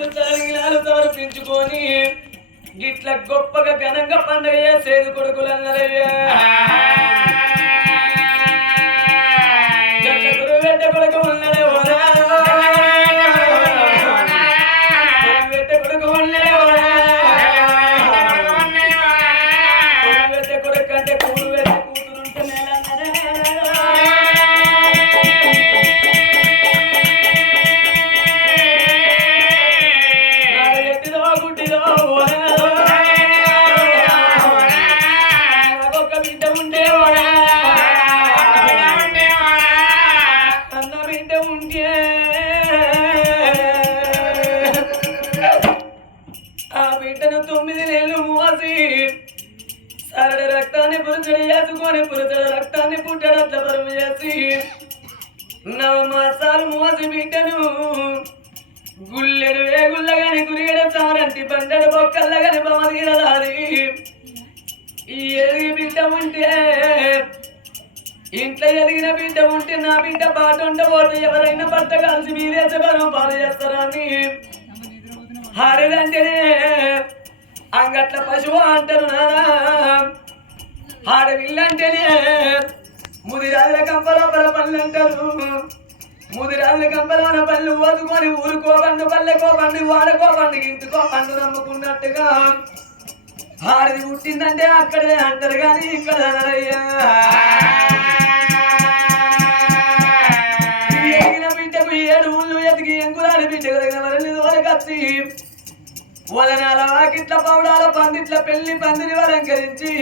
రెండు తరంగిలాలు సమర్పించుకొని ఇట్లా గొప్పగా ఘనంగా పండగ చేసేది కొడుకులన్నరయ్యా. గుల్లెడు వేగుల్లగాని గురిగడ సారంటి బండడు బొక్కల్లగాని బమదిరలాది ఈ ఎదిగి బిడ్డ ఉంటే ఇంట్లో ఎదిగిన బిడ్డ ఉంటే నా బిడ్డ పాట ఉండబోతే ఎవరైనా భర్త కలిసి మీదేసే బలం పాలు చేస్తారని హరిదంటేనే అంగట్ల పశువు అంటారు నారా. ఆడవిల్లంటేనే ముదిరాజుల కంపలోపల పళ్ళు అంటారు ముదిరాళ్ళు కంపలోన పళ్ళు ఓదుకొని ఊరుకో పండు పల్లెకో పండు వాడకో పండు ఇంటికో పండు నమ్ముకున్నట్టుగా. హారది పుట్టిందంటే అక్కడే అంటారు కానీ ఇక్కడ అనరయ్యా ఎగిన బిడ్డకు ఏడు ఊళ్ళు ఎదిగి ఎంగులాడి బిడ్డకు తగిన వరని వరకచ్చి వలనాల వాకిట్ల పౌడాల పందిట్ల పెళ్ళి పందిని అలంకరించి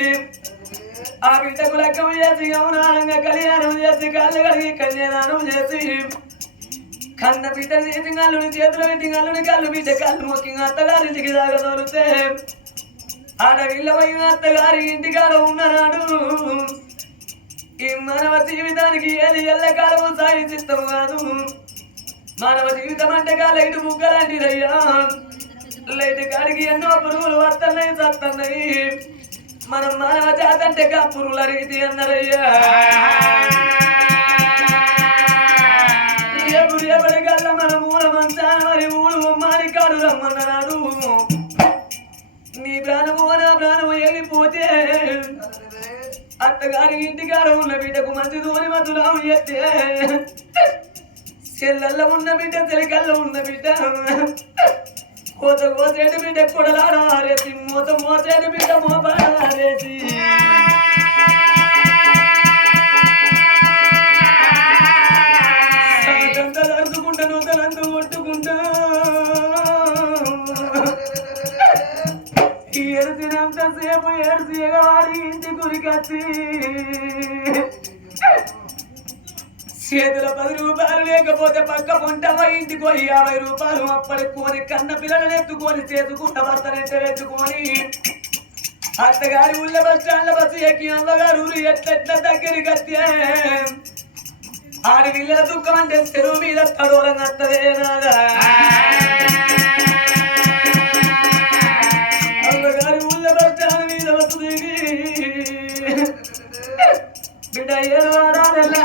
ఆ బిడ్డకు లెక్క చేసి గమనానంగా కళ్యాణం చేసి కళ్ళు కడిగి కన్యాదానం చేసి. కన్న బిడ్డ చేతి చేతులు పెట్టి కళ్ళుని కళ్ళు బిడ్డ కళ్ళు మొక్కి అత్తగారింటికి దాకా తోలితే ఆడవిల్ల పోయిన అత్తగారి ఇంటికాడ ఉన్ననాడు. ఈ మానవ జీవితానికి ఏది ఎల్లకాలము సాయి చిత్తం కాదు. మానవ జీవితం అంటే లైట్ ముక్కలాంటిదయ్యా. లైట్ కాడికి ఎన్నో పురుగులు వస్తున్నాయి చస్తున్నాయి మనం మానవ జాతంటే అంటే పురుగుల రీతి అన్నారయ్యా. మన మరి ఊడు బొమ్మాని కాడు రమ్మన్నాడు. నీ ప్రాణము నా ప్రాణము వెళ్ళిపోతే అత్తగారి ఇంటికాడ ఉన్న బిడ్డకు మంచి దూని మధురాము ఎత్తే చెల్లెల్ల ఉన్న బిడ్డ తెలికల్ల ఉన్న బిడ్డ కోత కోసేటి బిడ్డ కొడలాడారేసి మోత మోసేటి బిడ్డ మోపాడారేసి. లేకపోతే పక్క కొంటవ ఇంటికి పోయి యాభై రూపాయలు అప్పడుకొని కన్న పిల్లలను ఎత్తుకొని చేసుకుంట భర్తనెంట పెట్టుకొని. అత్తగారి ఉళ్ళ బస్ స్టాండ్ల బస్సు ఎక్కి అమ్మగారు ఊరు ఎట్లెట్ల దగ్గరికి వస్తే ఆడి పిల్లల దుఃఖం అంటే చెరువు మీద తడోలంగా అత్తదే నాదా. అమ్మగారి ఊళ్ళ బస్ స్టాండ్ మీద బస్సు దిగి. బిడ్డ ఏడు వారాలెల్లా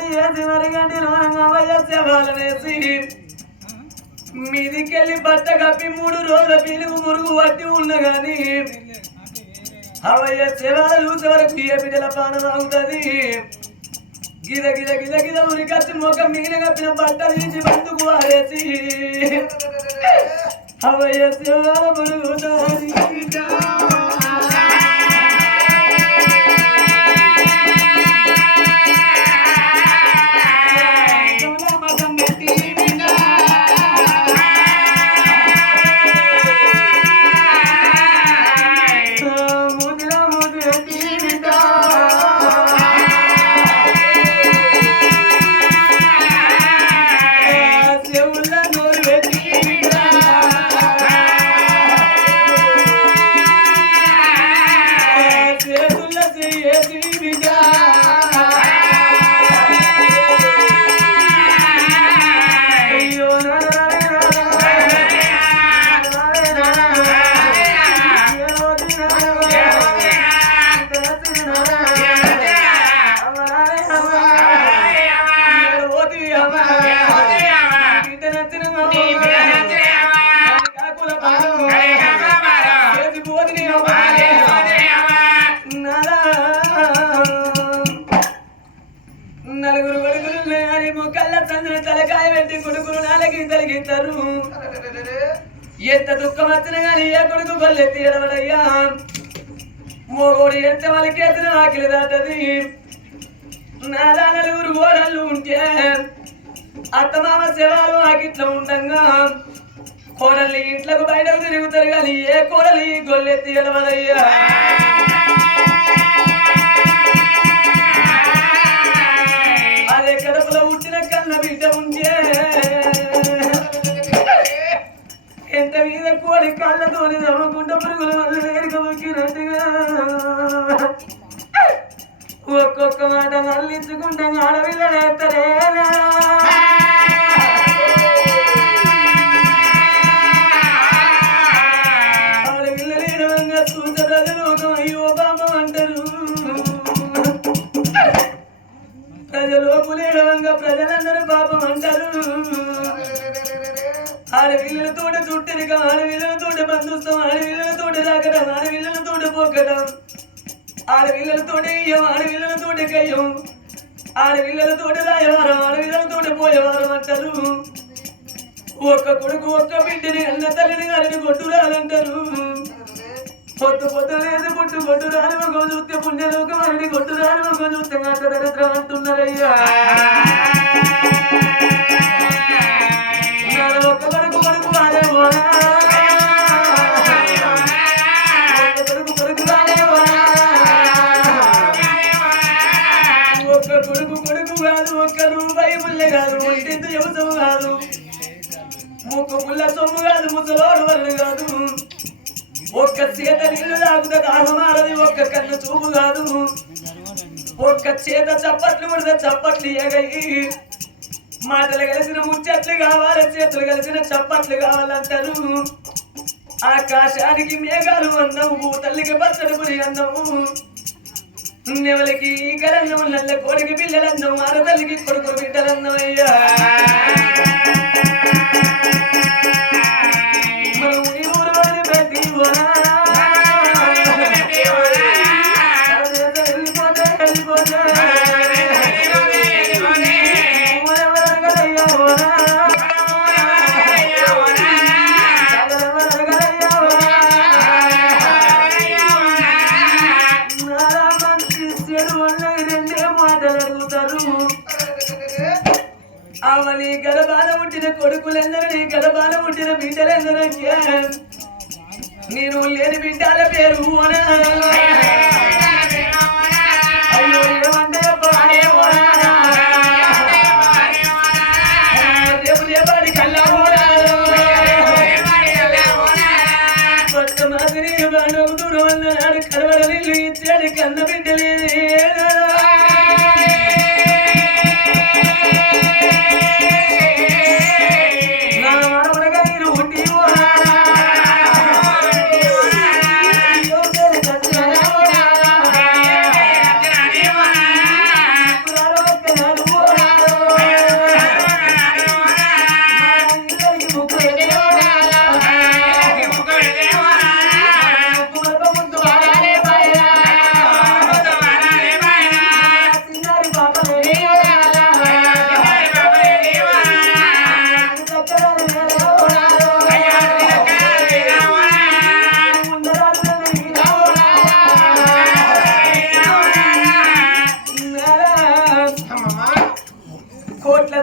ఇట్లా మరిగండి వేసి మరిగండి లోనంగా వయస్సే వాళ్ళనేసి మీదికెళ్ళి బట్ట కప్పి మూడు రోజుల పిలుగు మురుగు పట్టి ఉన్న గాని అవయ్య శివాలు చూసే వరకు బియ్య బిడ్డల పానం అవుతుంది గిద గిద గిద గిద ఉరికచ్చి మొక్క మీన కప్పిన బట్ట తీసి బందుకు వారేసి అవయ్య శవాల మురుగుతాది esse నాలకి ఎంత దుఃఖం వచ్చినా కానీ ఏ కొడుకు గొల్లెత్తి ఎడవడయ్యా మోగోడు ఎంత వాళ్ళకి ఎత్తున ఆకలి దాటది. నాలా నలుగురు గోడళ్ళు ఉంటే అత్తమామ శవాలు ఆకిట్లో ఉండగా. కోడల్ని ఇంట్లోకి బయటకు తిరుగుతారు కానీ ఏ కోడలి గొల్లెత్తి ఎడవడయ్యా వాడి కోడి కళ్ళతోని నవ్వుకుంటూ పురుగుల వల్ల ఎరగబొక్కినట్టుగా ఒక్కొక్క మాట మళ్ళించుకుంటాం ఆడపిల్లలేస్తారే ఆడపిల్లలేడవంగా చూసరాదు పాపం అంటారు. ప్రజలు పులేడవంగా ప్రజలందరూ పాపం అంటారు ఆడపిల్లలతోట చుట్టరిక ఆడపిల్లలతోట బంధుత్వం ఆడపిల్లలతోట రాకడం ఆడపిల్లలతోట పోకడం ఆడపిల్లలతోట ఇయ్యం ఆడపిల్లలతోట కయ్యం ఆడపిల్లలతోట రాయవారం ఆడపిల్లలతోట పోయేవారం అంటారు. ఒక్క కొడుకు ఒక్క బిడ్డని అన్న తల్లిని గారిని కొట్టురాలంటారు పొద్దు పొద్దు లేదు పుట్టు కొట్టు రాని ఒక చూస్తే పుణ్యలోకం అని కొట్టు రాని ఒక చూస్తే అంత దరిద్రం అంటున్నారయ్యా. ముక్కు పుల్ల సొమ్ము కాదు ముసలోడు వల్ల కాదు ఒక్క చేత నీళ్ళు తాగుతా దాహమారది ఒక్క కన్ను చూపు కాదు ఒక్క చేత చప్పట్లు పడితే చప్పట్లు ఎగయి. మాటలు కలిసిన ముచ్చట్లు కావాలి చేతులు కలిసిన చప్పట్లు కావాలంటారు. ఆకాశానికి మేఘాలు అందము భూతల్లికి పచ్చడి పురి అందము నెవలికి కలన్నం నల్ల కోడికి పిల్లలందం ఆడతల్లికి కొడుకు బిడ్డలందమయ్యా పుట్టిన కొడుకులెందరూ నీ గడబాల పుట్టిన బిడ్డలందరూ నేను లేని బిడ్డల పేరు అయ్యో ఏమంటే పాడే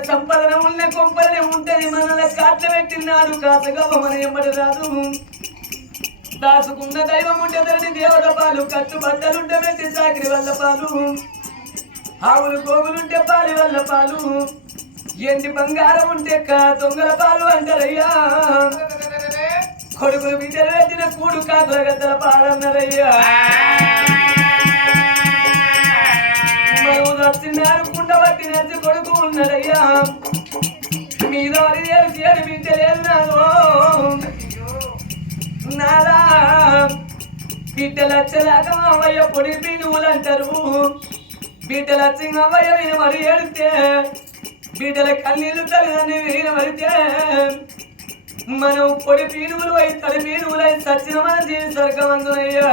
సంపదన ఉన్న కొంపలనే ఉంటది. మనల కాట్లు పెట్టినాడు కాసగా మన ఎంబడి రాదు. దాసుకున్న దైవం ఉంటే ధరణి దేవుడ పాలు కట్టు బట్టలుంటే పెట్టి చాకరి వల్ల పాలు. ఆవులు గోగులుంటే పాలి వల్ల పాలు. ఎండి బంగారం ఉంటే కా దొంగల పాలు అంటారయ్యా. కొడుకులు బిడ్డలు పెట్టిన కూడు కాకుల గద్దల పాలన్నారయ్యా. మనం నచ్చినారు కుండ పట్టి నచ్చి కొడుకు ఉన్నాడయ్యా మీద తెలిసి అని బిడ్డలేదు నాదో నాలా పొడి పీనువులు అంటారు బిడ్డలచ్చి అమ్మయ్య విని మరి ఏడితే బిడ్డల కన్నీళ్ళు తల్లిదండ్రి విని మరితే మనం పొడి పీనువులు అయి తడి పీనువులు అయి సచ్చిన మన జీవి స్వర్గమందునయ్యా